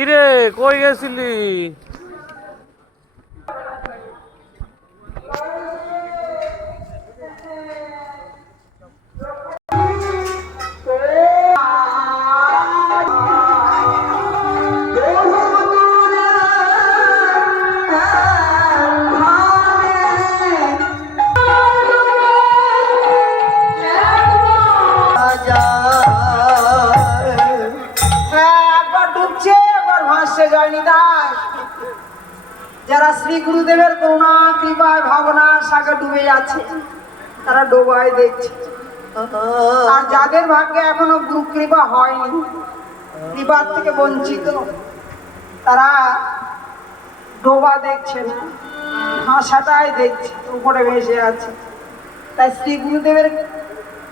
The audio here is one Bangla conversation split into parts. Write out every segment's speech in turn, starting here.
কিরে কই গেছিলি? যারা শ্রী গুরুদেবের করুণা কৃপায় ভাবনা সাগরে ডুবে যাচ্ছে তারা ডোবায় দেখছে, আর যাদের ভাগ্যে এখনো গুরু কৃপা হয়নি, কৃপার থেকে বঞ্চিত, তারা ডোবা দেখছে না, ভাষাটাই দেখছে, উপরে ভেসে আছে। তাই শ্রী গুরুদেবের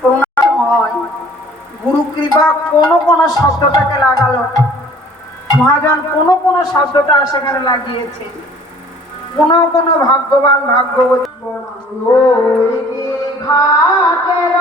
করুণা হয়, গুরু কৃপা কোনো কোনো শব্দটাকে লাগালো, মহাজন কোনো কোনো শব্দটা সেখানে লাগিয়েছে। কোন কোন ভাগ্যবান ভাগ্যবতী ঘাটের